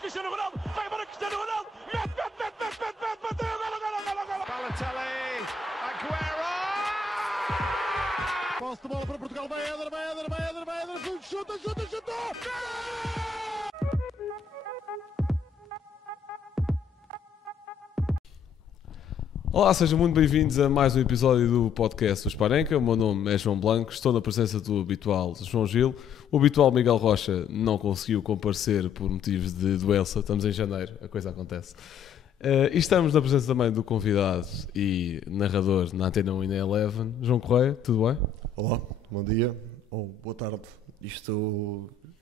Cristiano Ronaldo, vai embora Cristiano Ronaldo, bateu, golo. Balotelli, Aguero! Posse de bola para Portugal, vai Éder, chuta! Olá, sejam muito bem-vindos a mais um episódio do podcast do Sparenca. O meu nome é João Blanco, estou na presença do habitual João Gil. O habitual Miguel Rocha não conseguiu comparecer por motivos de doença, estamos em janeiro, a coisa acontece. E estamos na presença também do convidado e narrador na Antena 1 e na Eleven, João Correia, tudo bem? Olá, bom dia ou boa tarde.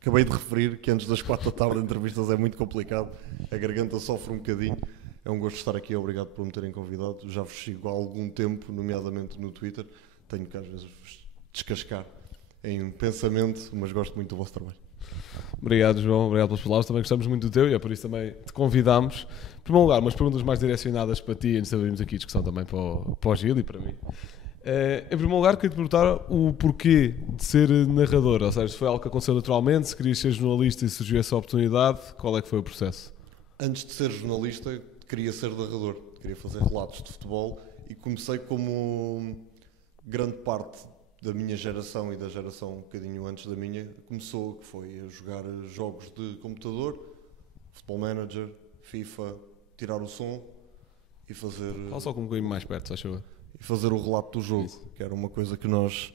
Acabei de referir que antes das 4 da tarde entrevistas é muito complicado, a garganta sofre um bocadinho. É um gosto estar aqui, obrigado por me terem convidado. Já vos sigo há algum tempo, nomeadamente no Twitter. Tenho que às vezes vos descascar em pensamento, mas gosto muito do vosso trabalho. Obrigado, João, obrigado pelas palavras, também gostamos muito do teu e é por isso também te convidámos. Em primeiro lugar, umas perguntas mais direcionadas para ti, antes de abrirmos aqui a discussão também para o Gil e para mim. Em primeiro lugar, queria te perguntar o porquê de ser narrador, ou seja, se foi algo que aconteceu naturalmente, se querias ser jornalista e surgiu essa oportunidade, qual é que foi o processo? Antes de ser jornalista, queria ser narrador, queria fazer relatos de futebol e comecei como grande parte da minha geração e da geração um bocadinho antes da minha começou, que foi a jogar jogos de computador, Football Manager, FIFA, tirar o som e fazer... Fala só com um bocadinho mais perto, acho eu. E fazer o relato do jogo, Isso. que era uma coisa que nós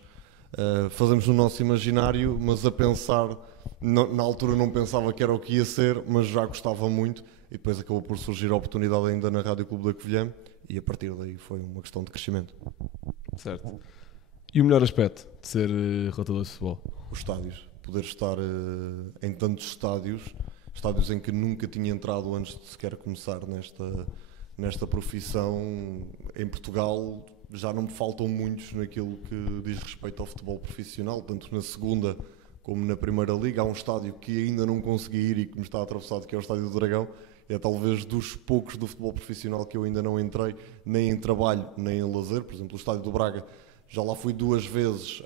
fazemos no nosso imaginário, mas a pensar, na altura não pensava que era o que ia ser, mas já gostava muito. E depois acabou por surgir a oportunidade ainda na Rádio Clube da Covilhã e a partir daí foi uma questão de crescimento. Certo. E o melhor aspecto de ser relatador de futebol? Os estádios, poder estar em tantos estádios em que nunca tinha entrado antes de sequer começar nesta profissão. Em Portugal já não me faltam muitos naquilo que diz respeito ao futebol profissional, tanto na segunda como na Primeira Liga. Há um estádio que ainda não consegui ir e que me está atravessado, que é o Estádio do Dragão. É talvez dos poucos do futebol profissional que eu ainda não entrei, nem em trabalho, nem em lazer. Por exemplo, o Estádio do Braga, já lá fui 2 vezes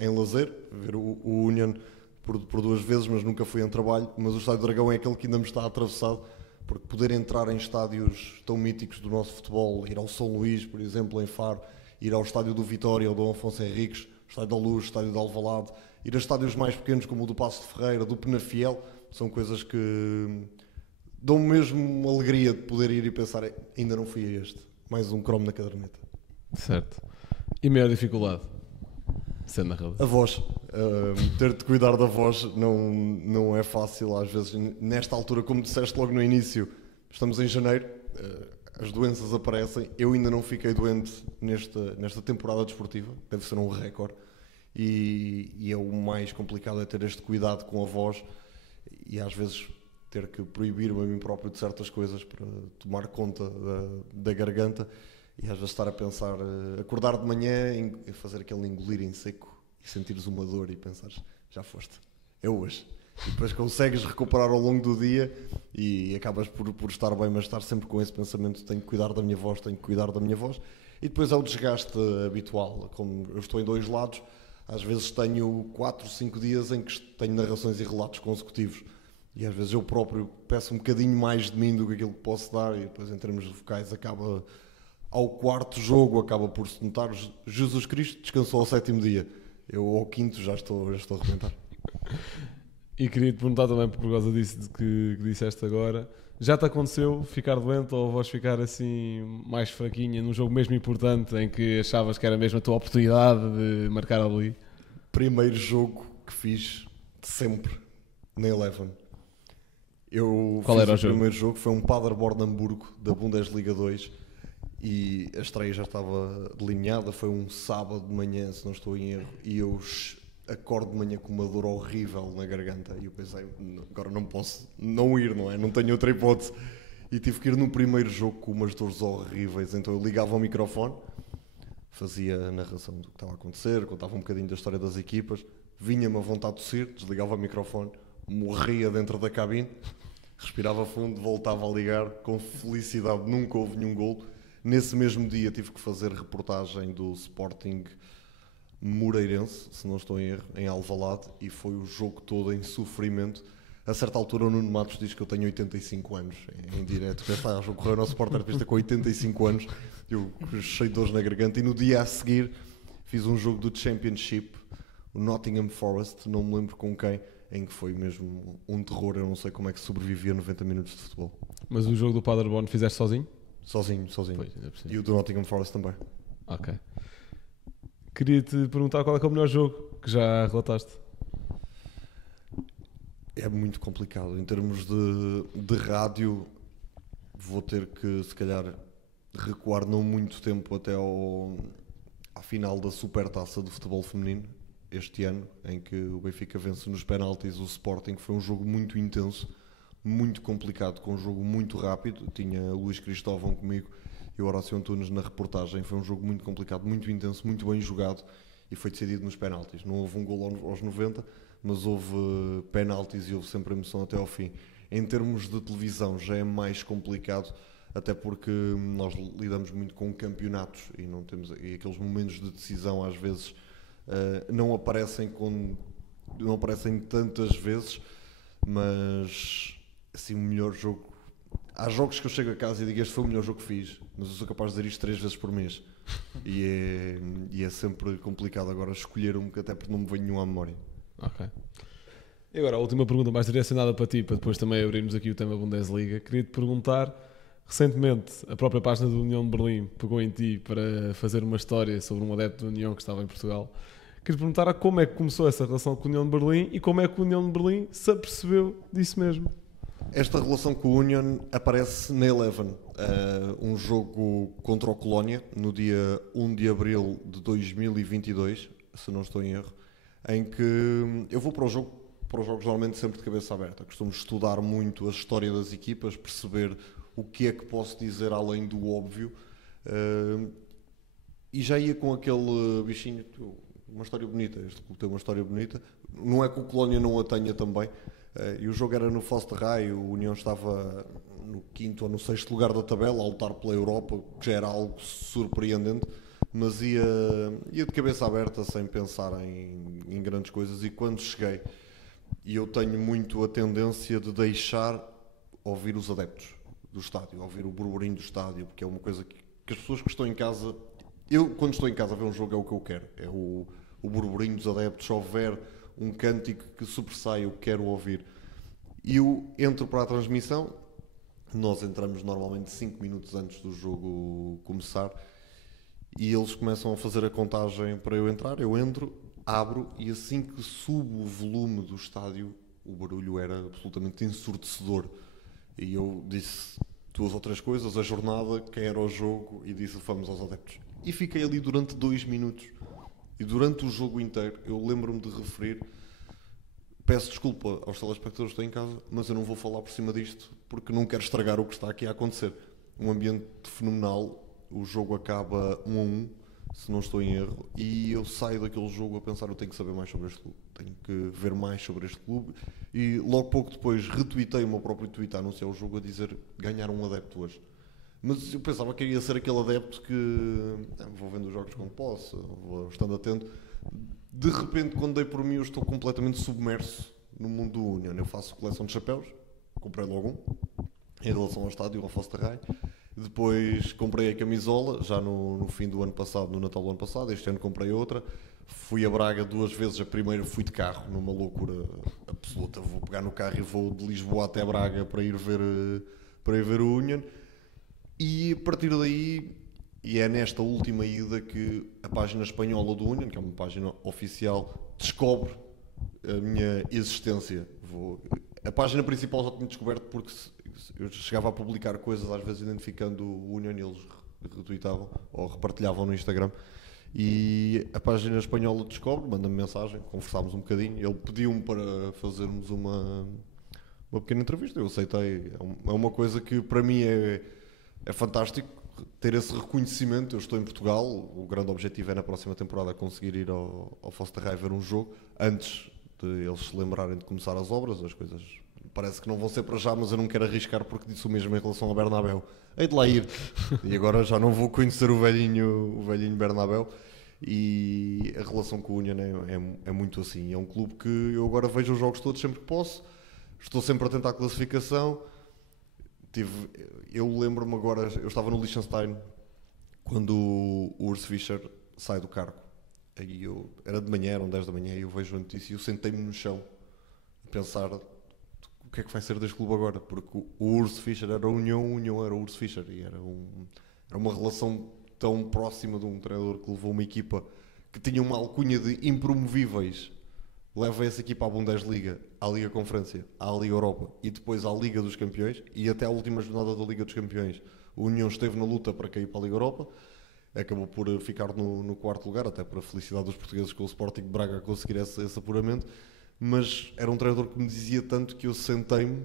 em lazer, ver o Union por 2 vezes, mas nunca fui em trabalho. Mas o Estádio do Dragão é aquele que ainda me está atravessado, porque poder entrar em estádios tão míticos do nosso futebol, ir ao São Luís, por exemplo, em Faro, ir ao Estádio do Vitória ou do Afonso Henriques, o Estádio da Luz, o Estádio de Alvalade, ir a estádios mais pequenos como o do Paço de Ferreira, do Penafiel, são coisas que dão mesmo alegria de poder ir e pensar, ainda não fui a este, mais um cromo na caderneta. Certo. E maior dificuldade de ser narrador? A voz, ter de cuidar da voz não é fácil às vezes. Nesta altura, como disseste logo no início, estamos em janeiro, as doenças aparecem. Eu ainda não fiquei doente nesta temporada desportiva, deve ser um recorde. E é o mais complicado é ter este cuidado com a voz e às vezes ter que proibir-me a mim próprio de certas coisas para tomar conta da garganta e às vezes estar a pensar, acordar de manhã e fazer aquele engolir em seco e sentires uma dor e pensares, já foste, é hoje. E depois consegues recuperar ao longo do dia e acabas por estar bem, mas estar sempre com esse pensamento, tenho que cuidar da minha voz. E depois é o desgaste habitual, como eu estou em 2 lados, às vezes tenho 4, 5 dias em que tenho narrações e relatos consecutivos. E às vezes eu próprio peço um bocadinho mais de mim do que aquilo que posso dar e depois em termos de vocais ao 4º jogo acaba por se notar, Jesus Cristo descansou ao 7º dia. Eu ao 5º já estou a arrebentar. E queria-te perguntar também, por causa disso que disseste agora, já te aconteceu ficar doente ou a voz ficar assim mais fraquinha num jogo mesmo importante em que achavas que era mesmo a tua oportunidade de marcar ali? Primeiro jogo que fiz de sempre na Eleven. Qual era o jogo? O primeiro jogo foi um Paderborn Hamburgo da Bundesliga 2 e a estreia já estava delineada, foi um sábado de manhã, se não estou em erro, e eu acordo de manhã com uma dor horrível na garganta e eu pensei, agora não posso não ir, não é? Não tenho outra hipótese. E tive que ir no primeiro jogo com umas dores horríveis, então eu ligava ao microfone, fazia a narração do que estava a acontecer, contava um bocadinho da história das equipas, vinha-me a vontade de tossir, desligava o microfone, morria dentro da cabine, respirava fundo, voltava a ligar, com felicidade, nunca houve nenhum golo. Nesse mesmo dia tive que fazer reportagem do Sporting Moreirense, se não estou em erro, em Alvalade, e foi o jogo todo em sofrimento. A certa altura o Nuno Matos diz que eu tenho 85 anos em direto. Já está a correr o nosso Sport Artista com 85 anos, eu cheio de dores na garganta. E no dia a seguir fiz um jogo do Championship, o Nottingham Forest, não me lembro com quem, em que foi mesmo um terror. Eu não sei como é que sobrevivia a 90 minutos de futebol. Mas o jogo do Paderborn fizeste sozinho? Sozinho. Pois, é possível. E o do Nottingham Forest também. Ok. Queria-te perguntar qual é que é o melhor jogo que já relataste. É muito complicado. Em termos de rádio, vou ter que, se calhar, recuar não muito tempo até à final da Supertaça de futebol feminino, este ano, em que o Benfica vence nos penaltis o Sporting. Foi um jogo muito intenso, muito complicado, com um jogo muito rápido. Tinha Luís Cristóvão comigo e o Horácio Antunes na reportagem. Foi um jogo muito complicado, muito intenso, muito bem jogado e foi decidido nos penaltis. Não houve um gol aos 90, mas houve penaltis e houve sempre emoção até ao fim. Em termos de televisão já é mais complicado, até porque nós lidamos muito com campeonatos e não temos, e aqueles momentos de decisão às vezes não aparecem tantas vezes, mas assim, o melhor jogo, há jogos que eu chego a casa e digo este foi o melhor jogo que fiz, mas eu sou capaz de dizer isto 3 vezes por mês e é sempre complicado agora escolher um, até porque não me vem nenhum à memória. Ok. E agora a última pergunta mais direcionada para ti, para depois também abrirmos aqui o tema Bundesliga. Queria-te perguntar, recentemente a própria página do União de Berlim pegou em ti para fazer uma história sobre um adepto da União que estava em Portugal. Queria-te perguntar como é que começou essa relação com a União de Berlim e como é que a União de Berlim se apercebeu disso mesmo. Esta relação com o Union aparece na Eleven, um jogo contra o Colónia, no dia 1 de abril de 2022, se não estou em erro, em que eu vou para os jogos normalmente sempre de cabeça aberta. Costumo estudar muito a história das equipas, perceber o que é que posso dizer além do óbvio, e já ia com aquele bichinho, uma história bonita, este clube tem uma história bonita. Não é que o Colónia não a tenha também, e o jogo era no Fosterrey, o União estava no 5º ou no 6º lugar da tabela, a lutar pela Europa, que já era algo surpreendente, mas ia de cabeça aberta, sem pensar em grandes coisas. E quando cheguei, e eu tenho muito a tendência de deixar ouvir os adeptos do estádio, ouvir o burburinho do estádio, porque é uma coisa que as pessoas que estão em casa, eu quando estou em casa a ver um jogo é o que eu quero, é o burburinho dos adeptos. Se houver um cântico que sobressai, eu quero ouvir. E eu entro para a transmissão, nós entramos normalmente 5 minutos antes do jogo começar, e eles começam a fazer a contagem para eu entrar. Eu entro, abro, e assim que subo o volume do estádio, o barulho era absolutamente ensurdecedor. E eu disse 2 ou 3 coisas, a jornada, quem era o jogo, e disse vamos aos adeptos. E fiquei ali durante 2 minutos. E durante o jogo inteiro eu lembro-me de referir, peço desculpa aos telespectadores que estão em casa, mas eu não vou falar por cima disto porque não quero estragar o que está aqui a acontecer. Um ambiente fenomenal, o jogo acaba 1-1, se não estou em erro, e eu saio daquele jogo a pensar, eu tenho que saber mais sobre este clube, tenho que ver mais sobre este clube, e logo pouco depois retuitei o meu próprio tweet a anunciar o jogo, a dizer ganhar um adepto hoje. Mas eu pensava que iria ser aquele adepto que vou vendo os jogos quando posso, vou estando atento. De repente, quando dei por mim, eu estou completamente submerso no mundo do Union. Eu faço coleção de chapéus, comprei logo um, em relação ao estádio, ao Fosterrey. Depois comprei a camisola, já no fim do ano passado, no Natal do ano passado. Este ano comprei outra. Fui a Braga 2 vezes, a primeira fui de carro, numa loucura absoluta. Vou pegar no carro e vou de Lisboa até Braga para ir ver o Union. E a partir daí, e é nesta última ida que a página espanhola do Union, que é uma página oficial, descobre a minha existência. A página principal já tinha descoberto porque eu chegava a publicar coisas, às vezes identificando o Union, e eles retuitavam ou repartilhavam no Instagram. E a página espanhola descobre, manda-me mensagem, conversámos um bocadinho, ele pediu-me para fazermos uma pequena entrevista, eu aceitei. É uma coisa que para mim é fantástico ter esse reconhecimento. Eu estou em Portugal, o grande objetivo é na próxima temporada conseguir ir ao Fosterrey ver um jogo, antes de eles se lembrarem de começar as obras. As coisas parece que não vão ser para já, mas eu não quero arriscar porque disse o mesmo em relação ao Bernabéu. Hei de lá ir. E agora já não vou conhecer o velhinho Bernabéu. E a relação com o Union é muito assim. É um clube que eu agora vejo os jogos todos sempre que posso. estou sempre atento à classificação. Eu lembro-me agora, eu estava no Liechtenstein quando o Urs Fischer sai do cargo. Aí era de manhã, eram 10 da manhã, e eu vejo a notícia e eu sentei-me no chão a pensar o que é que vai ser deste clube agora, porque o Urs Fischer era a União, o União era o Urs Fischer, e era uma relação tão próxima de um treinador que levou uma equipa que tinha uma alcunha de impromovíveis, leva essa equipa à Bundesliga, à Liga Conferência, à Liga Europa e depois à Liga dos Campeões, e até à última jornada da Liga dos Campeões o União esteve na luta para cair para a Liga Europa, acabou por ficar no quarto lugar, até para a felicidade dos portugueses com o Sporting de Braga a conseguir esse apuramento, mas era um treinador que me dizia tanto que eu sentei-me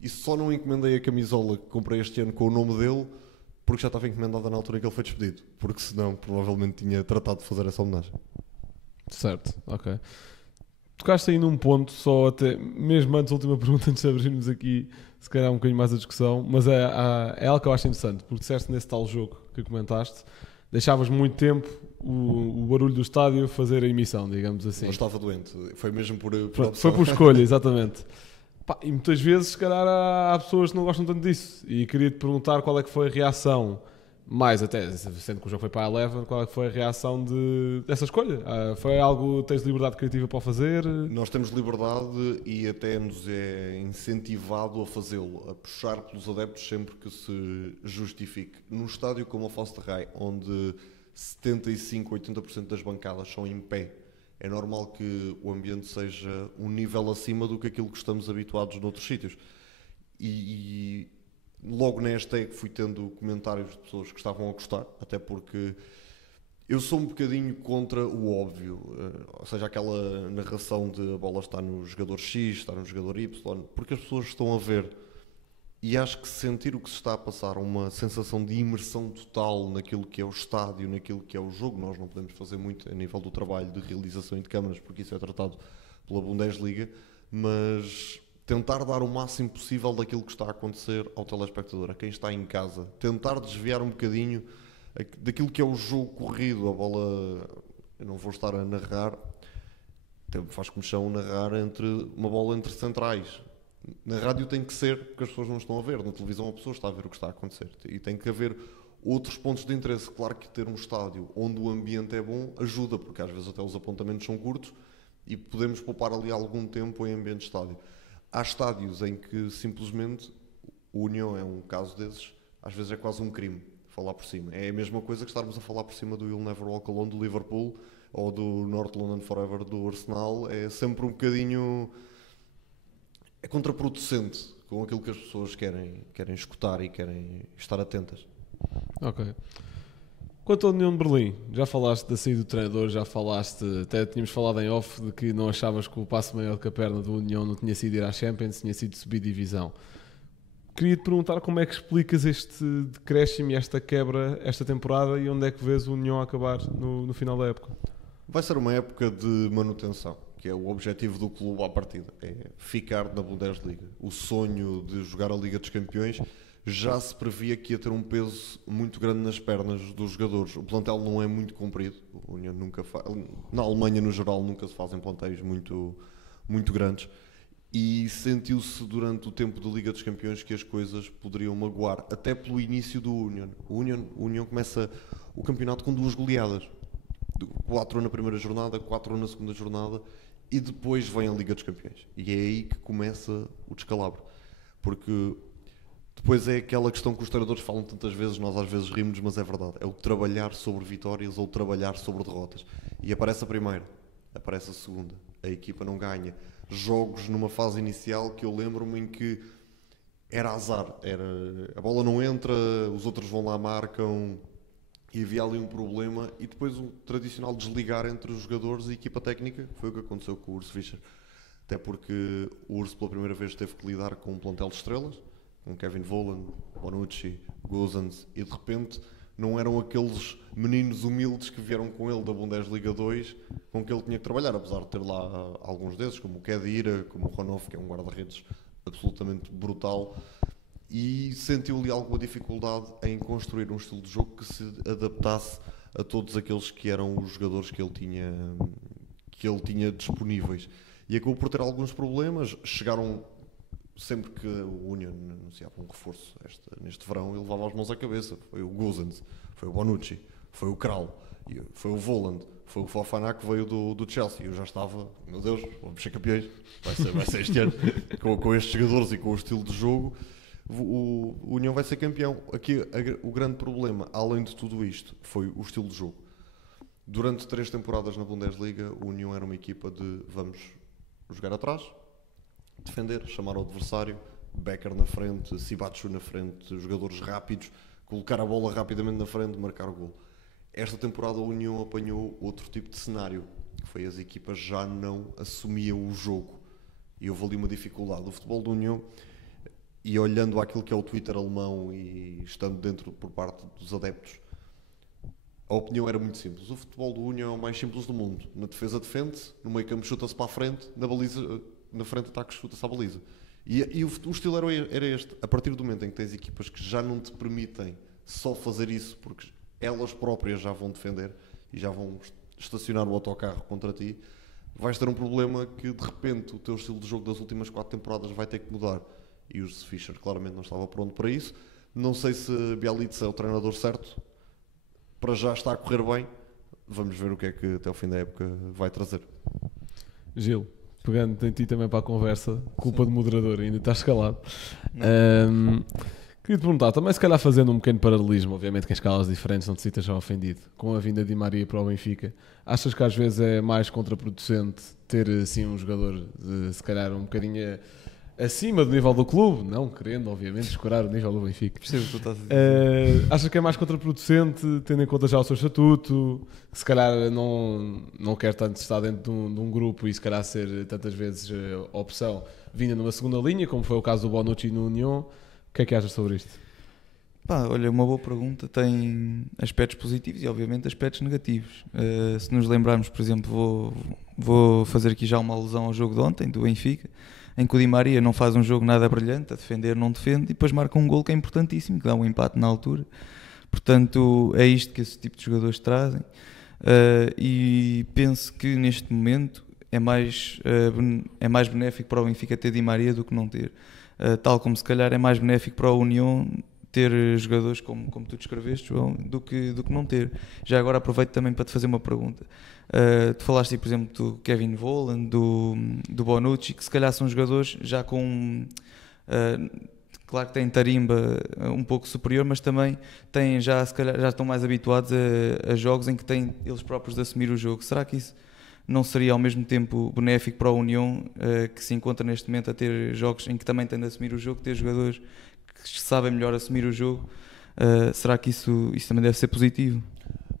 e só não encomendei a camisola que comprei este ano com o nome dele, porque já estava encomendada na altura em que ele foi despedido, porque senão provavelmente tinha tratado de fazer essa homenagem. Certo, ok. Tocaste aí num ponto, só até mesmo antes da última pergunta, antes de abrirmos aqui se calhar um bocadinho mais a discussão, mas é algo que eu acho interessante, porque disseste nesse tal jogo que comentaste, deixavas muito tempo o barulho do estádio fazer a emissão, digamos assim. Eu estava doente, foi mesmo por Foi por escolha, exatamente. Pá, e muitas vezes, se calhar, há pessoas que não gostam tanto disso, e queria-te perguntar qual é que foi a reação, mais até, sendo que o jogo foi para a Eleven, qual é que foi a reação dessa escolha? Foi algo, tens liberdade criativa para o fazer? Nós temos liberdade e até nos é incentivado a fazê-lo, a puxar pelos adeptos sempre que se justifique. Num estádio como o Fosterrey, onde 75, 80% das bancadas são em pé, é normal que o ambiente seja um nível acima do que aquilo que estamos habituados noutros sítios. E logo na hashtag fui tendo comentários de pessoas que estavam a gostar, até porque eu sou um bocadinho contra o óbvio, ou seja, aquela narração de a bola está no jogador X, está no jogador Y, porque as pessoas estão a ver, e acho que sentir o que se está a passar, uma sensação de imersão total naquilo que é o estádio, naquilo que é o jogo, nós não podemos fazer muito a nível do trabalho de realização e de câmaras, porque isso é tratado pela Bundesliga, mas tentar dar o máximo possível daquilo que está a acontecer ao telespectador, a quem está em casa, tentar desviar um bocadinho daquilo que é o jogo corrido, a bola, eu não vou estar a narrar, até me faz comichão narrar uma bola entre centrais. Na rádio tem que ser, porque as pessoas não estão a ver, na televisão a pessoa está a ver o que está a acontecer, e tem que haver outros pontos de interesse. Claro que ter um estádio onde o ambiente é bom ajuda, porque às vezes até os apontamentos são curtos e podemos poupar ali algum tempo em ambiente de estádio. Há estádios em que simplesmente, o União é um caso desses, às vezes é quase um crime falar por cima. É a mesma coisa que estarmos a falar por cima do You'll Never Walk Alone do Liverpool ou do North London Forever do Arsenal. É sempre um bocadinho, é contraproducente com aquilo que as pessoas querem escutar e querem estar atentas. Ok. Quanto à União de Berlim, já falaste da saída do treinador, já falaste, até tínhamos falado em off de que não achavas que o passo maior que a perna do União não tinha sido ir à Champions, tinha sido subir divisão. Queria-te perguntar como é que explicas este decréscimo e esta quebra esta temporada e onde é que vês o União acabar no final da época? Vai ser uma época de manutenção, que é o objetivo do clube à partida, é ficar na Bundesliga. O sonho de jogar a Liga dos Campeões já se previa que ia ter um peso muito grande nas pernas dos jogadores. O plantel não é muito comprido. A União na Alemanha, no geral, nunca se fazem plantéis muito, muito grandes. E sentiu-se durante o tempo da Liga dos Campeões que as coisas poderiam magoar, até pelo início do Union. O Union começa o campeonato com 2 goleadas. 4 na primeira jornada, 4 na segunda jornada, e depois vem a Liga dos Campeões. E é aí que começa o descalabro. Porque depois é aquela questão que os treinadores falam tantas vezes, nós às vezes rimos, mas é verdade. É o trabalhar sobre vitórias ou trabalhar sobre derrotas. E aparece a primeira, aparece a segunda. A equipa não ganha. Jogos numa fase inicial que eu lembro-me em que era azar. A bola não entra, os outros vão lá, marcam, e havia ali um problema. E depois o tradicional desligar entre os jogadores e a equipa técnica. Foi o que aconteceu com o Urs Fischer. Até porque o Urs pela primeira vez teve que lidar com um plantel de estrelas, com Kevin Volland, Bonucci, Gozens, e de repente não eram aqueles meninos humildes que vieram com ele da Bundesliga 2 com que ele tinha que trabalhar, apesar de ter lá alguns desses, como o Khedira, como o Ronov, que é um guarda-redes absolutamente brutal, e sentiu ali alguma dificuldade em construir um estilo de jogo que se adaptasse a todos aqueles que eram os jogadores que ele tinha disponíveis. E acabou por ter alguns problemas. Chegaram sempre que o Union anunciava um reforço neste verão, ele levava as mãos à cabeça. Foi o Gosens, foi o Bonucci, foi o Kral, foi o Voland, foi o Fofana que veio do Chelsea. Eu já estava, meu Deus, vamos ser campeões, vai ser este ano. com estes jogadores e com o estilo de jogo, o Union vai ser campeão. Aqui o grande problema, além de tudo isto, foi o estilo de jogo. Durante 3 temporadas na Bundesliga, o Union era uma equipa de vamos jogar atrás, defender, chamar o adversário, Becker na frente, Sibatsu na frente, jogadores rápidos, colocar a bola rapidamente na frente, marcar o gol. Esta temporada a União apanhou outro tipo de cenário, que foi as equipas já não assumiam o jogo. E houve ali uma dificuldade. O futebol da União, e olhando aquilo que é o Twitter alemão e estando dentro por parte dos adeptos, a opinião era muito simples. O futebol do União é o mais simples do mundo. Na defesa defende-se, no meio campo chuta-se para a frente, na frente ataque chuta-se à baliza. E o estilo era este. A partir do momento em que tens equipas que já não te permitem só fazer isso, porque elas próprias já vão defender e já vão estacionar o autocarro contra ti, vais ter um problema que de repente o teu estilo de jogo das últimas 4 temporadas vai ter que mudar. E o Fischer claramente não estava pronto para isso. Não sei se Bielitsa é o treinador certo. Para já está a correr bem. Vamos ver o que é que até o fim da época vai trazer. Gil, pegando em ti também para a conversa, culpa de moderador, ainda estás calado. Queria te perguntar, também se calhar fazendo um pequeno paralelismo, obviamente que em escalas diferentes não te sintas já ofendido, com a vinda de Di Maria para o Benfica, achas que às vezes é mais contraproducente ter assim um jogador se calhar um bocadinho acima do nível do clube, não querendo obviamente escorar o nível do Benfica? Percebo o que tu estás a dizer. Achas que é mais contraproducente, tendo em conta já o seu estatuto, que se calhar não quer tanto estar dentro de um grupo e se calhar ser tantas vezes opção vinda numa segunda linha, como foi o caso do Bonucci no Union? O que é que achas sobre isto? Pá, olha, uma boa pergunta. Tem aspectos positivos e obviamente aspectos negativos. Se nos lembrarmos, por exemplo, vou fazer aqui já uma alusão ao jogo de ontem, do Benfica, em que o Di Maria não faz um jogo nada brilhante, a defender não defende, e depois marca um gol que é importantíssimo, que dá um empate na altura. Portanto, é isto que esse tipo de jogadores trazem. E penso que neste momento é mais benéfico para o Benfica ter Di Maria do que não ter. Tal como se calhar é mais benéfico para a União ter jogadores como tu descreveste, João, do que não ter. Já agora aproveito também para te fazer uma pergunta. Tu falaste, por exemplo, do Kevin Volland, do Bonucci, que se calhar são jogadores já com... claro que têm tarimba um pouco superior, mas também têm se calhar já estão mais habituados a jogos em que têm eles próprios de assumir o jogo. Será que isso não seria ao mesmo tempo benéfico para a União, que se encontra neste momento a ter jogos em que também tem de assumir o jogo, ter jogadores que sabem melhor assumir o jogo? Será que isso também deve ser positivo?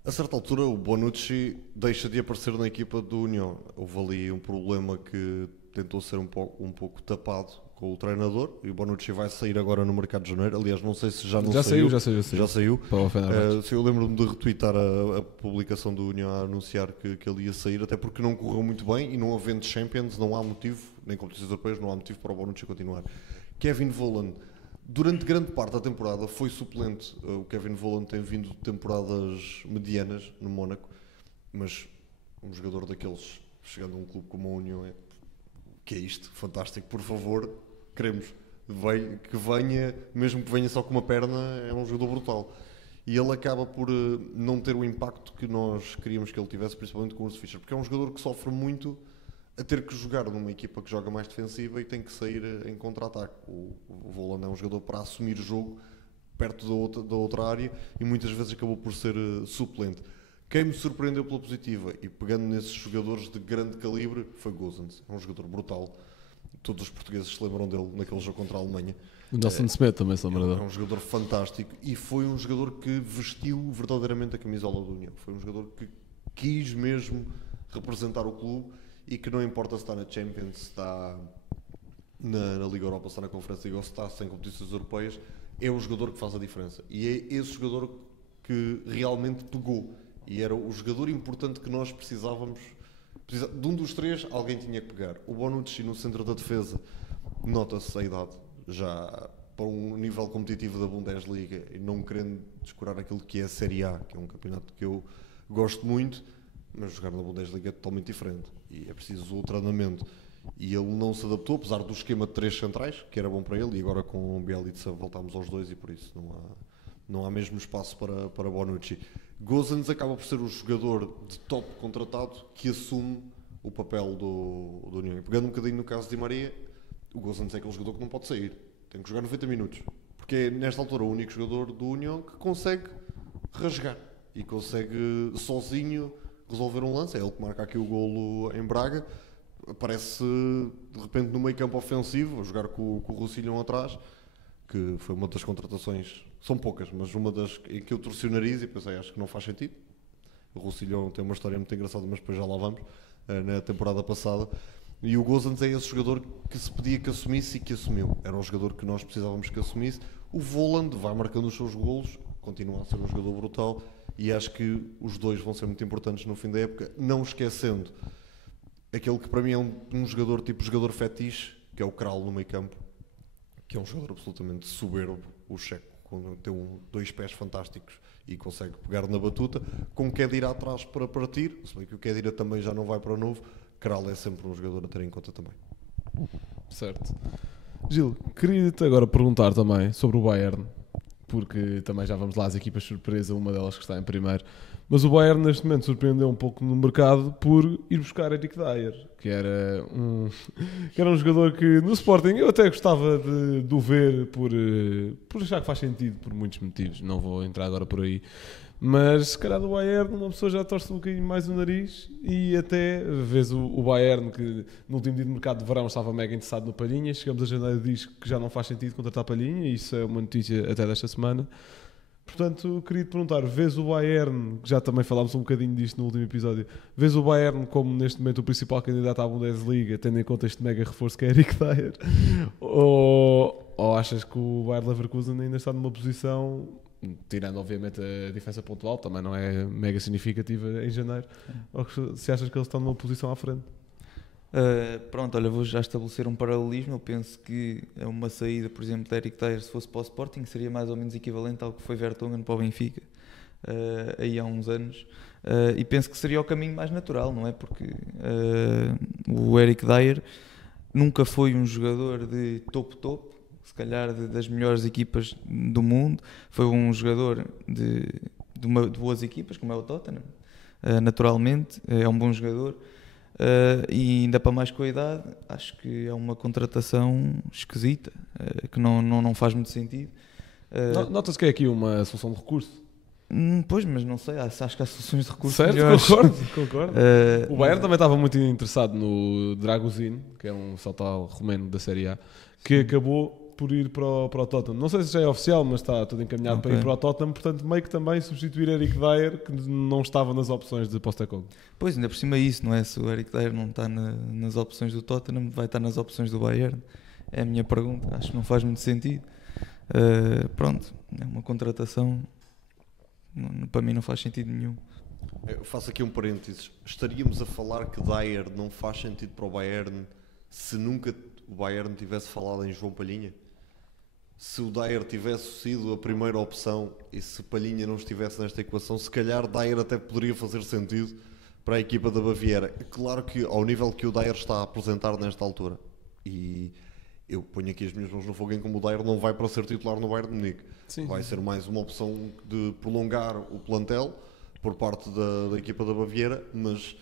A certa altura o Bonucci deixa de aparecer na equipa do União. Houve ali um problema que tentou ser um pouco tapado com o treinador, e o Bonucci vai sair agora no mercado de janeiro. Aliás, não sei se já saiu. Já saiu. Se eu lembro-me de retweetar a publicação do União a anunciar que ele ia sair, até porque não correu muito bem e não havendo Champions, não há motivo, nem competições europeias, não há motivo para o Bonucci continuar. Kevin Volland, durante grande parte da temporada, foi suplente. O Kevin Volland tem vindo de temporadas medianas no Mónaco, mas um jogador daqueles, chegando a um clube como a União, que é isto? Fantástico, por favor, queremos que venha, mesmo que venha só com uma perna, é um jogador brutal. E ele acaba por não ter o impacto que nós queríamos que ele tivesse, principalmente com o Urs Fischer, porque é um jogador que sofre muito a ter que jogar numa equipa que joga mais defensiva e tem que sair em contra-ataque. O Volland é um jogador para assumir o jogo perto da outra área e muitas vezes acabou por ser suplente. Quem me surpreendeu pela positiva, e pegando nesses jogadores de grande calibre, foi Gosens. É um jogador brutal. Todos os portugueses se lembram dele naquele jogo contra a Alemanha. O Nelson Semedo também se lembra dele. É um jogador fantástico e foi um jogador que vestiu verdadeiramente a camisola do União. Foi um jogador que quis mesmo representar o clube e que não importa se está na Champions, se está na Liga Europa, se está na Conferência Liga ou se está sem competições europeias, é o jogador que faz a diferença. E é esse jogador que realmente pegou. E era o jogador importante que nós precisávamos. De um dos três, alguém tinha que pegar. O Bonucci no centro da defesa, nota-se a idade, já para um nível competitivo da Bundesliga, e não querendo descurar aquilo que é a Série A, que é um campeonato que eu gosto muito, mas jogar na Bundesliga é totalmente diferente. E é preciso outro andamento. E ele não se adaptou, apesar do esquema de 3 centrais, que era bom para ele, e agora com o Bielitsa voltámos aos 2 e por isso não há mesmo espaço para Bonucci. Gosens acaba por ser o jogador de top contratado que assume o papel do União. Pegando um bocadinho no caso de Di Maria, o Gosens é aquele jogador que não pode sair, tem que jogar 90 minutos, porque é nesta altura o único jogador do União que consegue rasgar e consegue sozinho resolver um lance. É ele que marca aqui o golo em Braga, aparece de repente no meio campo ofensivo, a jogar com o Roussillon atrás, que foi uma das contratações, são poucas, mas uma das em que eu torci o nariz e pensei, acho que não faz sentido. O Roussillon tem uma história muito engraçada, mas depois já lá vamos, na temporada passada. E o Gosens é esse jogador que se pedia que assumisse e que assumiu. Era um jogador que nós precisávamos que assumisse. O Volland vai marcando os seus golos, continua a ser um jogador brutal e acho que os dois vão ser muito importantes no fim da época, não esquecendo aquele que para mim é um jogador tipo jogador fetiche, que é o Kral no meio campo, que é um jogador absolutamente soberbo, o checo, quando tem dois pés fantásticos e consegue pegar na batuta, com o Khedira atrás para partir, se bem que o Khedira também já não vai para o novo. Kral é sempre um jogador a ter em conta também. Certo. Gil, queria-te agora perguntar também sobre o Bayern, porque também já vamos lá às equipas surpresa, uma delas que está em primeiro, mas o Bayern neste momento surpreendeu um pouco no mercado por ir buscar Eric Dier, que era um jogador que no Sporting eu até gostava de o ver por achar que faz sentido por muitos motivos, não vou entrar agora por aí. Mas se calhar do Bayern uma pessoa já torce um bocadinho mais o nariz e até vês o Bayern que no último dia de mercado de verão estava mega interessado no Palhinha, chegamos a janeiro e diz que já não faz sentido contratar Palhinha, e isso é uma notícia até desta semana. Portanto, queria te perguntar, vês o Bayern, que já também falámos um bocadinho disto no último episódio, vês o Bayern como neste momento o principal candidato à Bundesliga, tendo em conta este mega reforço que é Eric Dier, ou achas que o Bayer Leverkusen ainda está numa posição, tirando obviamente a diferença pontual, também não é mega significativa em janeiro, ou se achas que eles estão numa posição à frente? Pronto, olha, vou já estabelecer um paralelismo. Eu penso que uma saída, por exemplo, de Eric Dier, se fosse para o Sporting, seria mais ou menos equivalente ao que foi Vertonghen para o Benfica aí há uns anos, e penso que seria o caminho mais natural, não é? Porque o Eric Dier nunca foi um jogador de topo, se calhar das melhores equipas do mundo. Foi um jogador de boas equipas, como é o Tottenham, naturalmente, é um bom jogador. E ainda para mais com a idade, acho que é uma contratação esquisita, que não faz muito sentido. Nota-se que é aqui uma solução de recurso. Pois, mas não sei, acho que há soluções de recurso certo, melhores. concordo. O Bayern também estava muito interessado no Dragosin, que é um saltal romeno da Série A, que acabou por ir para o Tottenham. Não sei se já é oficial, mas está tudo encaminhado para ir para o Tottenham, portanto meio que também substituir Eric Dier, que não estava nas opções de Postecoglou. Pois, ainda por cima é isso, não é? Se o Eric Dier não está nas opções do Tottenham, vai estar nas opções do Bayern? É a minha pergunta, acho que não faz muito sentido. Pronto, é uma contratação, para mim não faz sentido nenhum. Eu faço aqui um parênteses. Estaríamos a falar que Dier não faz sentido para o Bayern se nunca o Bayern tivesse falado em João Palhinha? Se o Dier tivesse sido a primeira opção e se Palhinha não estivesse nesta equação, se calhar Dier até poderia fazer sentido para a equipa da Baviera. Claro que ao nível que o Dier está a apresentar nesta altura, e eu ponho aqui as minhas mãos no fogo em como o Dier não vai para ser titular no Bayern de Munique. Sim. Vai ser mais uma opção de prolongar o plantel por parte da equipa da Baviera, mas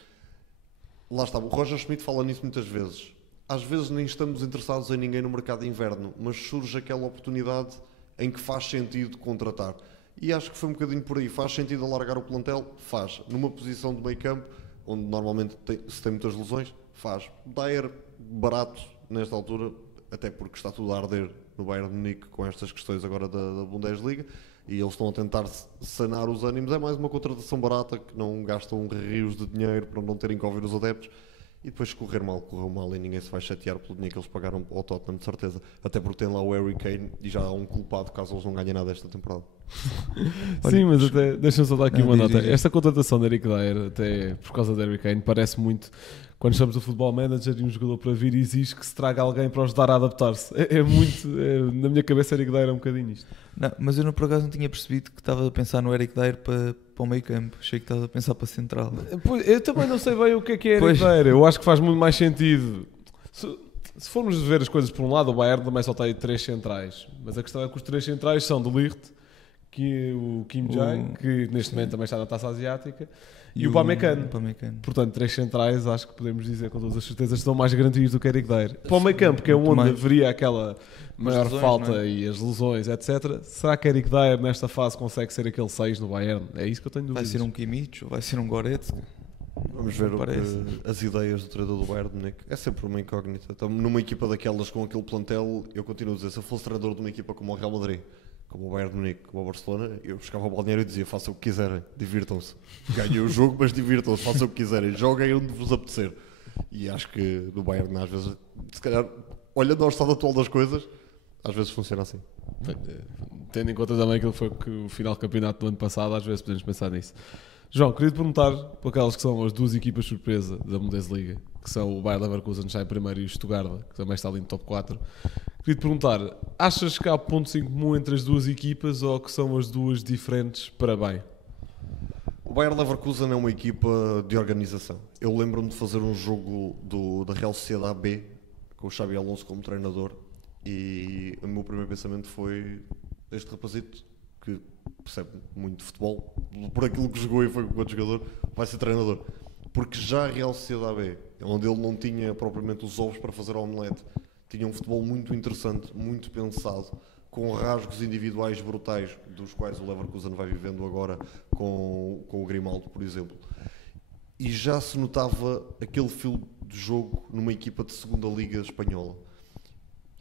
lá está, o Roger Schmidt fala nisso muitas vezes. Às vezes nem estamos interessados em ninguém no mercado de inverno, mas surge aquela oportunidade em que faz sentido contratar. E acho que foi um bocadinho por aí. Faz sentido alargar o plantel? Faz. Numa posição de meio campo, onde normalmente se tem muitas lesões? Faz. Dier barato nesta altura, até porque está tudo a arder no Bayern de Munique com estas questões agora da Bundesliga, e eles estão a tentar sanar os ânimos. É mais uma contratação barata, que não gastam rios de dinheiro para não terem que ouvir os adeptos. E depois se correu mal e ninguém se vai chatear pelo dinheiro que eles pagaram ao Tottenham, de certeza. Até porque tem lá o Harry Kane e já há um culpado caso eles não ganhem nada esta temporada. Sim, mas até deixa-me só dar aqui uma nota. Esta contratação de Eric Dier, até por causa de Harry Kane, parece muito quando estamos a Football Manager e um jogador para vir e exige que se traga alguém para ajudar a adaptar-se. Na minha cabeça Eric Dier é um bocadinho isto. Não, mas eu por acaso não tinha percebido que estava a pensar no Eric Dier para o meio campo. Achei que estava a pensar para a central. Eu também não sei bem o que é Eric Dier. Eu acho que faz muito mais sentido. Se formos ver as coisas por um lado, o Bayern também só tem 3 centrais. Mas a questão é que os 3 centrais são de Ligt, que o Kim Jae, que neste momento também está na Taça Asiática, e o Upamecano. Portanto, 3 centrais, acho que podemos dizer com todas as certezas, estão mais garantidos do que Eric Dyer. Para o meio campo, que é onde haveria aquela maior lesões, falta é? E as lesões, etc. Será que Eric Dyer nesta fase consegue ser aquele 6 no Bayern? É isso que eu tenho Vai dúvidas. ser um Kimmich ou vai ser um Goretzka? Vamos ver Parece. as ideias do treinador do Bayern de Munique. É sempre uma incógnita. Então, numa equipa daquelas com aquele plantel, eu continuo a dizer, se eu fosse treinador de uma equipa como o Real Madrid, como o Bayern de Munique, como o Barcelona, eu buscava o balneário e dizia, façam o que quiserem, divirtam-se. Ganhem o jogo, mas divirtam-se, façam o que quiserem, joguem onde vos apetecer. E acho que no Bayern, às vezes, se calhar, olhando ao estado atual das coisas, às vezes funciona assim. Tendo em conta também aquilo que foi o final do campeonato do ano passado, às vezes podemos pensar nisso. João, queria-te perguntar por aquelas que são as 2 equipas surpresa da Bundesliga, que são o Bayer Leverkusen, já em primeiro, e o Stuttgart, que também está ali no top 4. Queria-te perguntar, achas que há pontos em comum entre as 2 equipas ou que são as 2 diferentes para bem? O Bayer Leverkusen é uma equipa de organização. Eu lembro-me de fazer um jogo da Real Sociedade B, com o Xabi Alonso como treinador, e o meu primeiro pensamento foi este rapazito, que percebe muito de futebol, por aquilo que jogou e foi com outro jogador, vai ser treinador. Porque já a Real Sociedade B, onde ele não tinha propriamente os ovos para fazer a omelete, tinha um futebol muito interessante, muito pensado, com rasgos individuais brutais, dos quais o Leverkusen vai vivendo agora com o Grimaldo, por exemplo. E já se notava aquele fio de jogo numa equipa de segunda liga espanhola.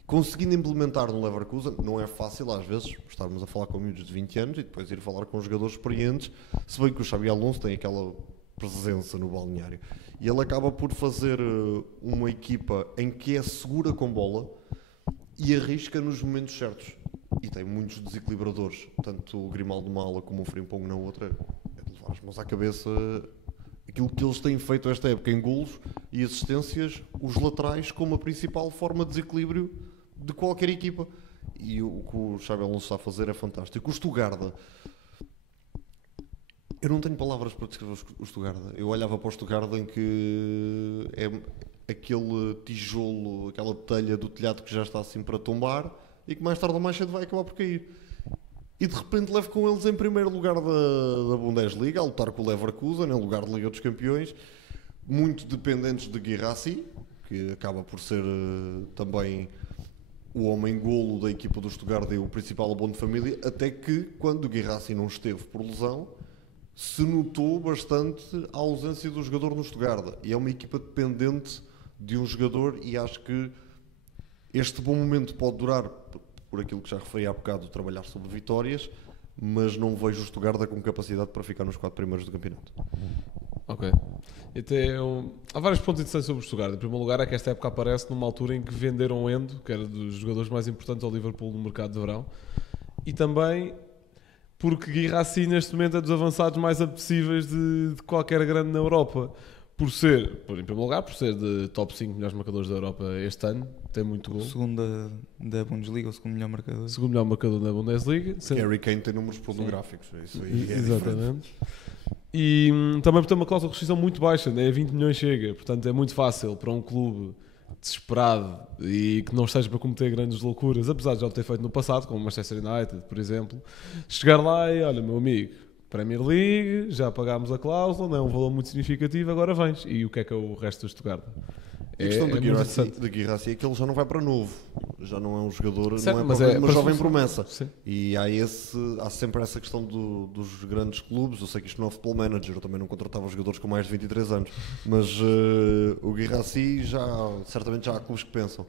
Conseguindo implementar no Leverkusen, não é fácil às vezes estarmos a falar com miúdos de 20 anos e depois ir falar com jogadores experientes, se bem que o Xabi Alonso tem aquela presença no balneário. E ele acaba por fazer uma equipa em que é segura com bola e arrisca nos momentos certos. E tem muitos desequilibradores, tanto o Grimaldo numa ala como o Frimpong na outra. É de levar as mãos à cabeça aquilo que eles têm feito esta época em golos e assistências, os laterais como a principal forma de desequilíbrio de qualquer equipa. E o que o Xabi Alonso está a fazer é fantástico. O Stuttgart, eu não tenho palavras para descrever o Stuttgart. Eu olhava para o Stuttgart em que é aquele tijolo, aquela telha do telhado que já está assim para tombar e que mais tarde ou mais cedo vai acabar por cair. E de repente levo com eles em primeiro lugar da Bundesliga, a lutar com o Leverkusen, em lugar de Liga dos Campeões, muito dependentes de Guirassy, que acaba por ser também o homem-golo da equipa do Stuttgart e o principal abono de família, até que, quando o Guirassy não esteve por lesão, se notou bastante a ausência do jogador no Stuttgart. E é uma equipa dependente de um jogador e acho que este bom momento pode durar, por aquilo que já referi há bocado, trabalhar sobre vitórias, mas não vejo o Stuttgart com capacidade para ficar nos 4 primeiros do campeonato. Ok. Há vários pontos interessantes sobre o Stuttgart. Em primeiro lugar é que esta época aparece numa altura em que venderam o Endo, que era dos jogadores mais importantes ao Liverpool no mercado de verão, e também porque Guirassy neste momento é dos avançados mais apetecíveis de qualquer grande na Europa. Em primeiro lugar, por ser de top 5 melhores marcadores da Europa este ano, tem muito gol. Segundo da Bundesliga, o segundo melhor marcador. Segundo melhor marcador na Bundesliga. Harry Kane tem números pornográficos, isso aí é exatamente. E também por ter uma cláusula de rescisão muito baixa, né? 20 milhões chega, portanto é muito fácil para um clube desesperado e que não esteja para cometer grandes loucuras, apesar de já o ter feito no passado, como o Manchester United, por exemplo, chegar lá e olha, meu amigo, Premier League, já pagámos a cláusula, não é um valor muito significativo, agora vens. E o que é o resto do Stuttgart? A questão de Guirassy é que ele já não vai para novo, já não é um jogador, certo, não é mas uma jovem promessa. Sim. E há sempre essa questão dos grandes clubes. Eu sei que isto não é futebol manager, eu também não contratava jogadores com mais de 23 anos, mas o Guirassy certamente já há clubes que pensam.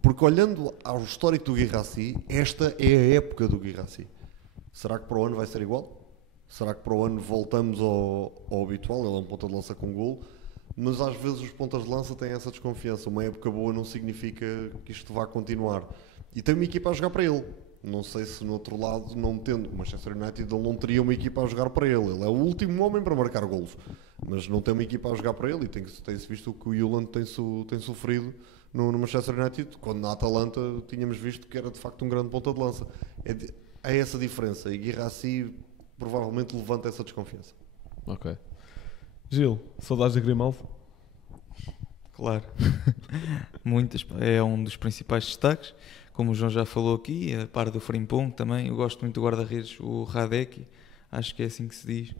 Porque olhando ao histórico do Guirassy, esta é a época do Guirassy. Será que para o ano vai ser igual? Será que para o ano voltamos ao habitual? Ele é um ponta de lança com golo, mas às vezes os pontas de lança têm essa desconfiança. Uma época boa não significa que isto vá continuar. E tem uma equipa a jogar para ele. Não sei se no outro lado, não tendo o Manchester United, ele não teria uma equipa a jogar para ele. Ele é o último homem para marcar golos, mas não tem uma equipa a jogar para ele. E tem-se visto que o Haaland tem sofrido no Manchester United, quando na Atalanta tínhamos visto que era de facto um grande ponta de lança. É essa diferença. E Guirassy provavelmente levanta essa desconfiança. Ok. Gil, saudades de Grimaldo? Claro, muitas, pá. É um dos principais destaques, como o João já falou aqui, a par do Frimpong também. Eu gosto muito do guarda-redes, o Radecki, acho que é assim que se diz.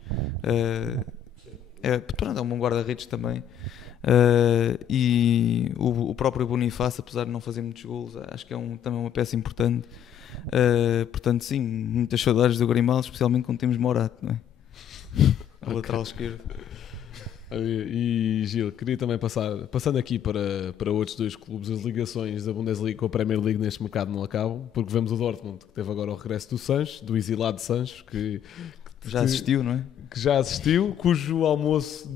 É um bom guarda-redes também. E o próprio Bonifácio, apesar de não fazer muitos golos, acho que é também uma peça importante. Portanto, sim, muitas saudades do Grimaldo, especialmente quando temos Morato, não é? A lateral esquerdo. E Gil, queria também passando aqui para outros dois clubes, as ligações da Bundesliga com a Premier League neste mercado não acabam, porque vemos o Dortmund, que teve agora o regresso do Sancho, do exilado Sancho, que já assistiu, não é? Que já assistiu, cujo almoço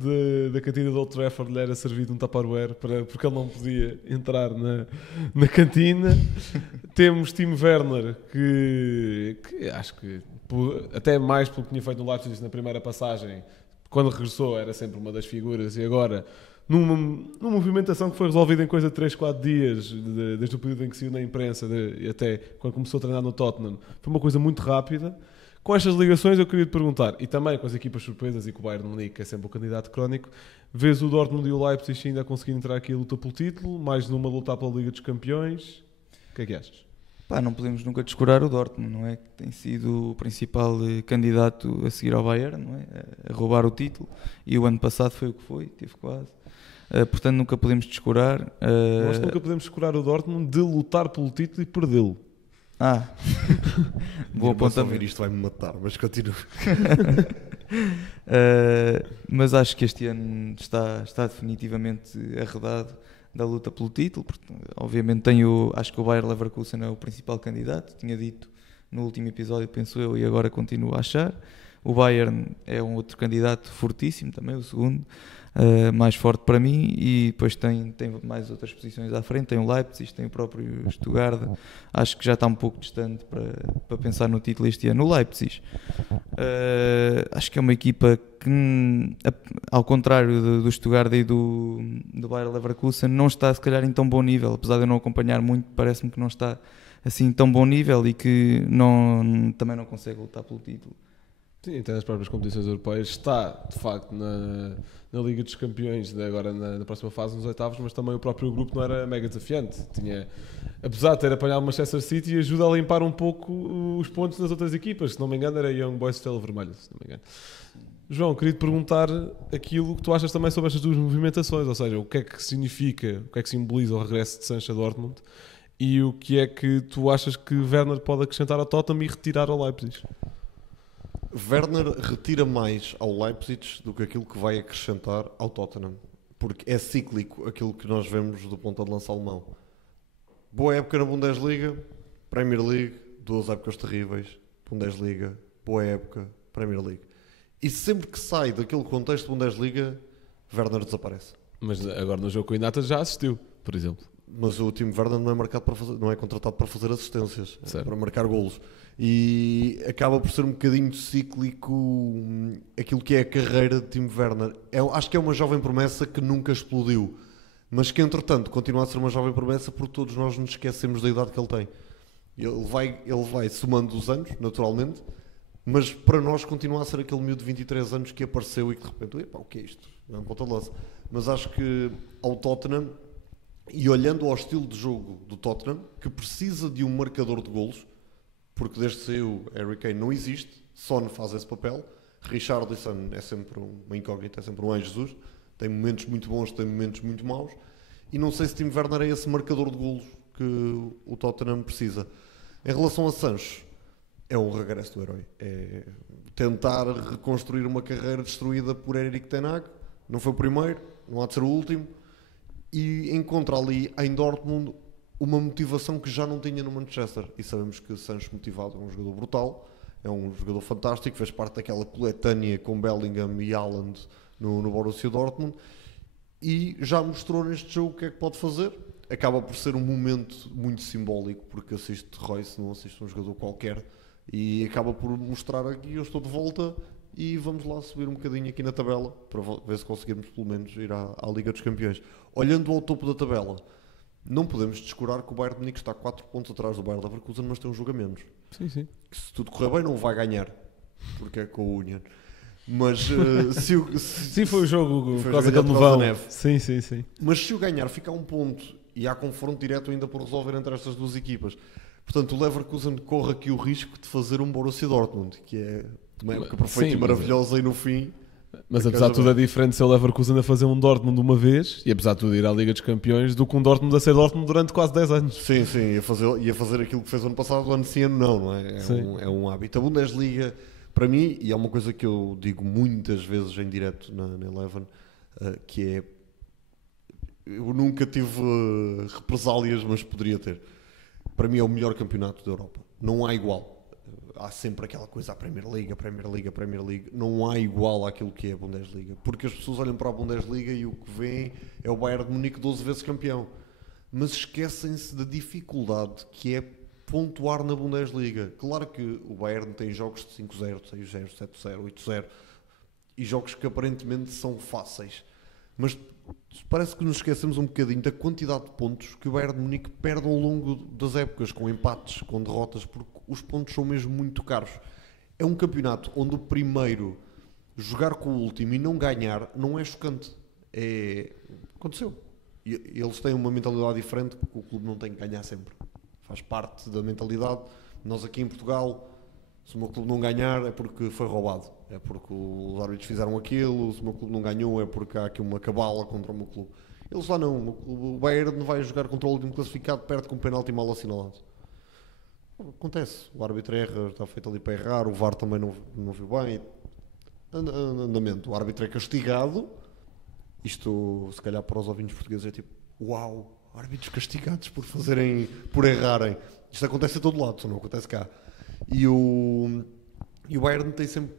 da cantina do Old Trafford lhe era servido um Tupperware porque ele não podia entrar na cantina. Temos Timo Werner, que acho que até mais pelo que tinha feito no Leipzig na primeira passagem, quando regressou era sempre uma das figuras, e agora numa movimentação que foi resolvida em coisa de 3-4 dias, desde o período em que saiu na imprensa e até quando começou a treinar no Tottenham, foi uma coisa muito rápida. Com estas ligações eu queria te perguntar, e também com as equipas surpresas e com o Bayern Munique, que é sempre o candidato crónico, vês o Dortmund e o Leipzig ainda a conseguir entrar aqui a luta pelo título, mais numa luta pela Liga dos Campeões? O que é que achas? Pá, não podemos nunca descurar o Dortmund, não é? Que tem sido o principal candidato a seguir ao Bayern, não é? A roubar o título, e o ano passado foi o que foi, teve quase. Portanto, nunca podemos descurar. Nós nunca podemos descurar o Dortmund de lutar pelo título e perdê-lo. Boa ponta. Isto vai-me matar, mas continuo. Mas acho que este ano está definitivamente arredado da luta pelo título. Obviamente acho que o Bayer Leverkusen é o principal candidato, tinha dito no último episódio, penso eu, e agora continuo a achar. O Bayern é um outro candidato fortíssimo também, o segundo, mais forte para mim, e depois tem mais outras posições à frente, tem o Leipzig, tem o próprio Stuttgart. Acho que já está um pouco distante para pensar no título este ano. O Leipzig, acho que é uma equipa que, ao contrário do Stuttgart e do Bayer Leverkusen, não está se calhar em tão bom nível, apesar de eu não acompanhar muito, parece-me que não está assim em tão bom nível e que também não consegue lutar pelo título. Sim, até nas próprias competições europeias está, de facto, na Liga dos Campeões, agora na próxima fase, nos oitavos, mas também o próprio grupo não era mega desafiante. Apesar de ter apanhado o Manchester City, ajuda a limpar um pouco os pontos das outras equipas. Se não me engano, era Young Boys Estrela Vermelha, se não me engano. João, queria te perguntar aquilo que tu achas também sobre estas duas movimentações, ou seja, o que é que significa, o que é que simboliza o regresso de Sancho a Dortmund e o que é que tu achas que Werner pode acrescentar ao Tottenham e retirar ao Leipzig? Werner retira mais ao Leipzig do que aquilo que vai acrescentar ao Tottenham, porque é cíclico aquilo que nós vemos do ponta de lança alemão. Boa época na Bundesliga, Premier League, 2 épocas terríveis, Bundesliga, boa época, Premier League. E sempre que sai daquele contexto de Bundesliga, Werner desaparece. Mas agora no jogo com o Inata já assistiu, por exemplo. Mas o time Werner não é contratado para fazer assistências, é para marcar golos. E acaba por ser um bocadinho cíclico aquilo que é a carreira de Timo Werner. Acho que é uma jovem promessa que nunca explodiu, mas que entretanto continua a ser uma jovem promessa porque todos nós nos esquecemos da idade que ele tem. Ele vai somando os anos, naturalmente, mas para nós continua a ser aquele miúdo de 23 anos que apareceu e que de repente, epá, o que é isto? Não é um ponta de lança. Mas acho que ao Tottenham, e olhando ao estilo de jogo do Tottenham, que precisa de um marcador de golos, porque desde que saiu Harry Kane não existe, Son faz esse papel, Richarlison é sempre uma incógnita, é sempre um anjo Jesus, tem momentos muito bons, tem momentos muito maus, e não sei se Timo Werner é esse marcador de golos que o Tottenham precisa. Em relação a Sancho, é um regresso do herói, é tentar reconstruir uma carreira destruída por Erik ten Hag, não foi o primeiro, não há de ser o último, e encontra ali em Dortmund uma motivação que já não tinha no Manchester, e sabemos que Sancho motivado é um jogador brutal, é um jogador fantástico, fez parte daquela coletânea com Bellingham e Haaland no Borussia Dortmund, e já mostrou neste jogo o que é que pode fazer. Acaba por ser um momento muito simbólico, porque assiste Royce, não assiste um jogador qualquer, e acaba por mostrar aqui, eu estou de volta, e vamos lá subir um bocadinho aqui na tabela, para ver se conseguirmos pelo menos ir à Liga dos Campeões. Olhando ao topo da tabela, não podemos descurar que o Bayern de Munique está 4 pontos atrás do Bayer Leverkusen, mas tem um jogo a menos. Sim. Que se tudo correr bem não vai ganhar, porque é com o Union. Mas Sim, foi o jogo Foi por causa o jogo daquele por causa novão. da neve. Sim. Mas se o ganhar, fica a um ponto e há confronto direto ainda por resolver entre estas duas equipas. Portanto, o Leverkusen corre aqui o risco de fazer um Borussia Dortmund, que é uma época perfeita Sim, e maravilhosa, e no fim... Mas apesar de tudo é diferente ser o Leverkusen a fazer um Dortmund uma vez e apesar de tudo ir à Liga dos Campeões do que um Dortmund a ser Dortmund durante quase 10 anos. Sim, ia fazer aquilo que fez ano passado, ano sim, ano não é? É um hábito. A Bundesliga, para mim, e é uma coisa que eu digo muitas vezes em direto na Eleven, que é... Eu nunca tive represálias, mas poderia ter. Para mim é o melhor campeonato da Europa. Não há igual. Há sempre aquela coisa, a Premier League. Não há igual àquilo que é a Bundesliga. Porque as pessoas olham para a Bundesliga e o que veem é o Bayern de Munique 12 vezes campeão. Mas esquecem-se da dificuldade que é pontuar na Bundesliga. Claro que o Bayern tem jogos de 5-0, 6-0, 7-0, 8-0 e jogos que aparentemente são fáceis. Mas parece que nos esquecemos um bocadinho da quantidade de pontos que o Bayern de Munique perde ao longo das épocas, com empates, com derrotas, porque os pontos são mesmo muito caros. É um campeonato onde o primeiro jogar com o último e não ganhar não é chocante. Aconteceu. E eles têm uma mentalidade diferente, porque o clube não tem que ganhar sempre. Faz parte da mentalidade. Nós aqui em Portugal, se o meu clube não ganhar é porque foi roubado. É porque os árbitros fizeram aquilo. Se o meu clube não ganhou é porque há aqui uma cabala contra o meu clube. Eles lá não. O Bayern vai jogar contra o último classificado, perde com um penalti mal assinalado. Acontece. O árbitro erra, está feito ali para errar. O VAR também não viu bem. Andamento. O árbitro é castigado. Isto, se calhar para os ouvintes portugueses, é tipo: uau, árbitros castigados por errarem. Isto acontece a todo lado, só não acontece cá. E o Bayern tem sempre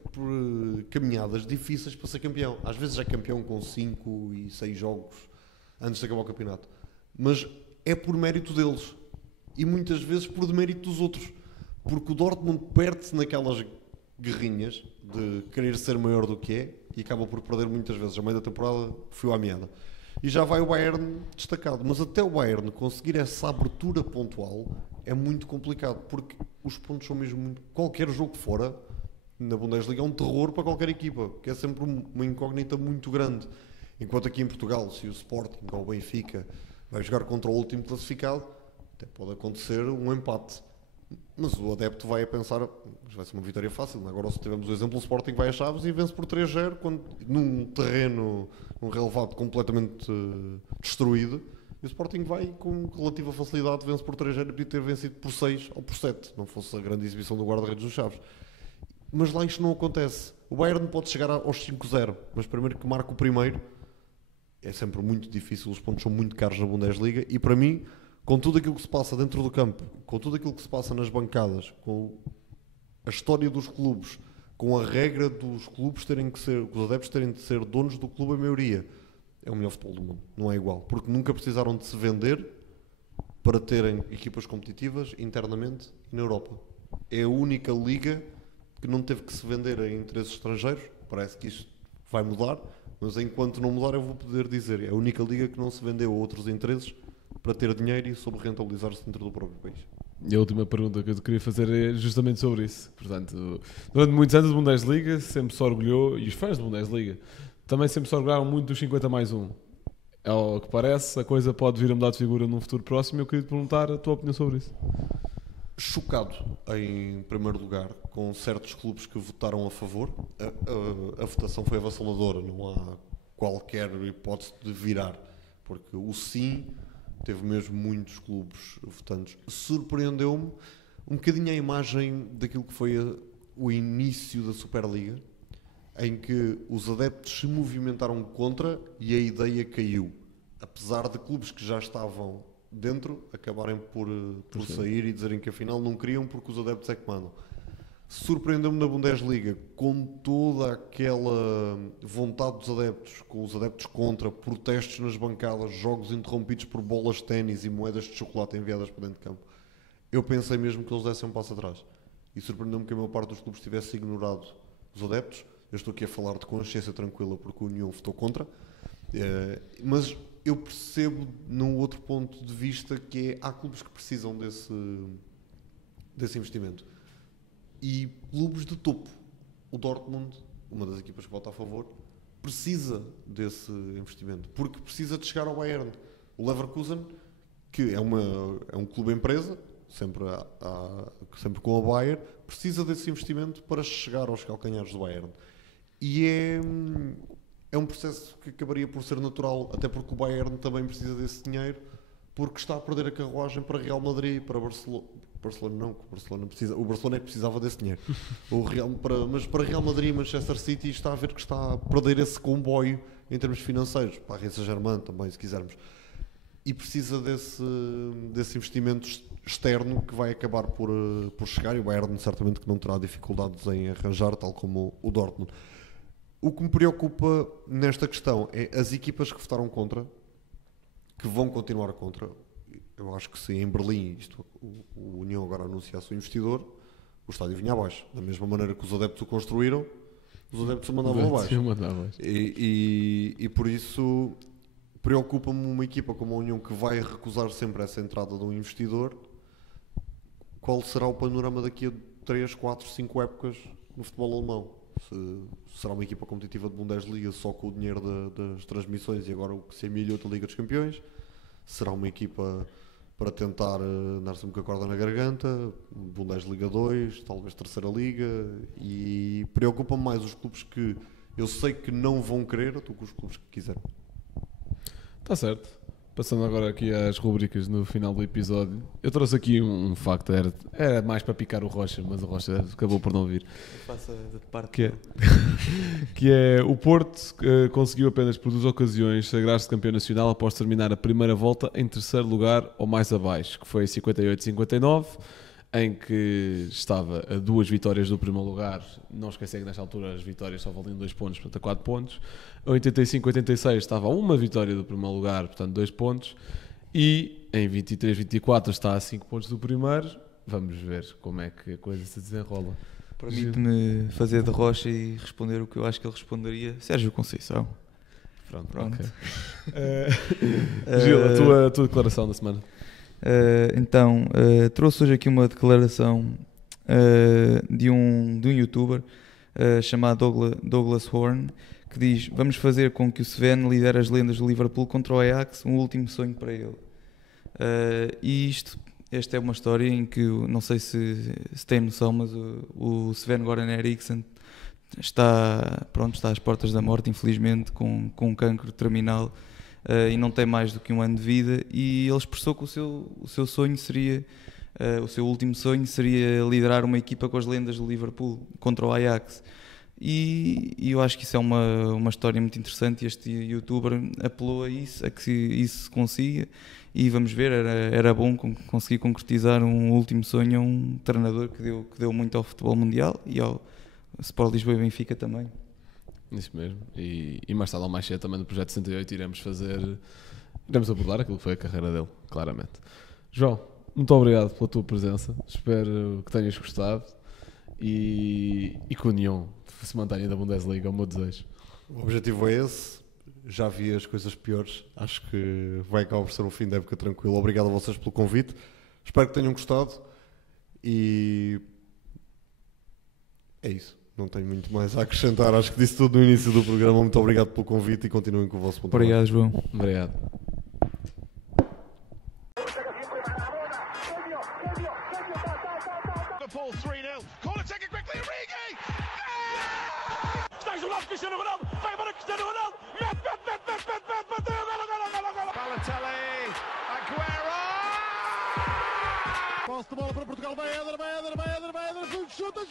caminhadas difíceis para ser campeão. Às vezes é campeão com 5 e 6 jogos antes de acabar o campeonato. Mas é por mérito deles. E muitas vezes por demérito dos outros. Porque o Dortmund perde-se naquelas guerrinhas de querer ser maior do que é e acaba por perder muitas vezes. A meio da temporada fio à meada. E já vai o Bayern destacado. Mas até o Bayern conseguir essa abertura pontual é muito complicado. Porque os pontos são mesmo muito... Qualquer jogo fora na Bundesliga é um terror para qualquer equipa. Que é sempre uma incógnita muito grande. Enquanto aqui em Portugal, se o Sporting ou o Benfica vai jogar contra o último classificado, até pode acontecer um empate. Mas o adepto vai a pensar, vai ser uma vitória fácil. Agora, se tivermos o exemplo, o Sporting vai a Chaves e vence por 3-0 num terreno, num relevado completamente destruído. E o Sporting vai com relativa facilidade, vence por 3-0 e podia ter vencido por 6 ou por 7, não fosse a grande exibição do guarda-redes dos Chaves. Mas lá isto não acontece. O Bayern pode chegar aos 5-0, mas primeiro que marca o primeiro é sempre muito difícil. Os pontos são muito caros na Bundesliga e, para mim, com tudo aquilo que se passa dentro do campo, com tudo aquilo que se passa nas bancadas, com a história dos clubes, com a regra dos clubes terem que ser, os adeptos terem de ser donos do clube a maioria, é o melhor futebol do mundo. Não é igual. Porque nunca precisaram de se vender para terem equipas competitivas internamente e na Europa. É a única liga que não teve que se vender a interesses estrangeiros. Parece que isto vai mudar, mas enquanto não mudar eu vou poder dizer, é a única liga que não se vendeu a outros interesses para ter dinheiro e sobre rentabilizar-se dentro do próprio país. E a última pergunta que eu te queria fazer é justamente sobre isso. Portanto, durante muitos anos a Bundesliga sempre se orgulhou, e os fãs da Bundesliga também sempre se orgulharam muito dos 50+1. Ao que parece, a coisa pode vir a mudar de figura num futuro próximo. Eu queria te perguntar a tua opinião sobre isso. Chocado, em primeiro lugar, com certos clubes que votaram a favor. A votação foi avassaladora, não há qualquer hipótese de virar, porque o sim teve mesmo muitos clubes votantes. Surpreendeu-me um bocadinho a imagem daquilo que foi o início da Superliga, em que os adeptos se movimentaram contra e a ideia caiu. Apesar de clubes que já estavam dentro acabarem por sair e dizerem que afinal não queriam porque os adeptos é que mandam. Surpreendeu-me na Bundesliga, com toda aquela vontade dos adeptos, com os adeptos contra, protestos nas bancadas, jogos interrompidos por bolas de ténis e moedas de chocolate enviadas para dentro de campo. Eu pensei mesmo que eles dessem um passo atrás. E surpreendeu-me que a maior parte dos clubes tivesse ignorado os adeptos. Eu estou aqui a falar de consciência tranquila porque o União votou contra. Mas eu percebo num outro ponto de vista que é, há clubes que precisam desse investimento. E clubes de topo. O Dortmund uma das equipas que vota a favor, precisa desse investimento, porque precisa de chegar ao Bayern. O Leverkusen, que é um clube empresa, sempre com a Bayern, precisa desse investimento para chegar aos calcanhares do Bayern. E é um processo que acabaria por ser natural, até porque o Bayern também precisa desse dinheiro, porque está a perder a carruagem para Real Madrid, para Barcelona. Barcelona não, o Barcelona é que precisava desse dinheiro. Mas para Real Madrid e Manchester City está a ver que está a perder esse comboio em termos financeiros. Para a Paris Saint-Germain também, se quisermos. E precisa desse investimento externo que vai acabar por chegar, e o Bayern certamente que não terá dificuldades em arranjar, tal como o Dortmund. O que me preocupa nesta questão é as equipas que votaram contra, que vão continuar contra. Eu acho que se em Berlim o União agora anunciasse o investidor, o estádio vinha abaixo. Da mesma maneira que os adeptos o construíram, os adeptos o mandavam abaixo. E por isso preocupa-me uma equipa como a União, que vai recusar sempre essa entrada de um investidor. Qual será o panorama daqui a 3, 4, 5 épocas no futebol alemão? Será uma equipa competitiva de Bundesliga só com o dinheiro das transmissões e agora o que se emilhou da Liga dos Campeões? Será uma equipa para tentar dar-se um corda na garganta, Bundesliga 2, talvez Terceira Liga? E preocupa-me mais os clubes que eu sei que não vão querer do que os clubes que quiserem. Está certo. Passando agora aqui às rubricas no final do episódio, eu trouxe aqui um facto, era mais para picar o Rocha, mas o Rocha acabou por não vir. Faça de parte. Que é o Porto conseguiu apenas por 2 ocasiões sagrar-se campeão nacional após terminar a primeira volta em terceiro lugar ou mais abaixo, que foi em 58-59, em que estava a 2 vitórias do primeiro lugar. Não esquecer que nesta altura as vitórias só valiam 2 pontos, portanto a 4 pontos. Em 85-86 estava a 1 vitória do primeiro lugar, portanto 2 pontos. E em 23-24 está a 5 pontos do primeiro. Vamos ver como é que a coisa se desenrola. Permite-me fazer de Rocha e responder o que eu acho que ele responderia. Sérgio Conceição. Pronto. Okay. Gil, a tua declaração da semana. Trouxe hoje aqui uma declaração de um youtuber chamado Douglas Horn, que diz: vamos fazer com que o Sven lidere as lendas do Liverpool contra o Ajax, um último sonho para ele. E esta é uma história em que, não sei se tem noção, mas o Sven Goran Eriksson está às portas da morte, infelizmente, com um cancro terminal. E não tem mais do que 1 ano de vida, e ele expressou que o seu sonho seria, o seu último sonho seria liderar uma equipa com as lendas do Liverpool contra o Ajax, e eu acho que isso é uma história muito interessante, e este youtuber apelou a isso, a que isso se consiga, e vamos ver, era bom conseguir concretizar um último sonho a um treinador que deu muito ao futebol mundial e ao Sport Lisboa e Benfica também. Isso mesmo, e mais tarde ou mais cedo também no Projeto 68 iremos abordar aquilo que foi a carreira dele, claramente. João, muito obrigado pela tua presença, espero que tenhas gostado e que a União se mantenha da Bundesliga, é o meu desejo. O objetivo é esse, já vi as coisas piores, acho que vai acabar por ser um fim de época tranquilo. Obrigado a vocês pelo convite, espero que tenham gostado e é isso. Não tenho muito mais a acrescentar, acho que disse tudo no início do programa. Muito obrigado pelo convite e continuem com o vosso ponto. Obrigado, João. Obrigado. Liverpool 3-0. Corner taken quickly, Origi! Está isolado Cristiano Ronaldo, vai embora Cristiano Ronaldo, mete, bateu, golo. Balotelli, Aguero! Posse de bola para Portugal, vai Éder, chuta!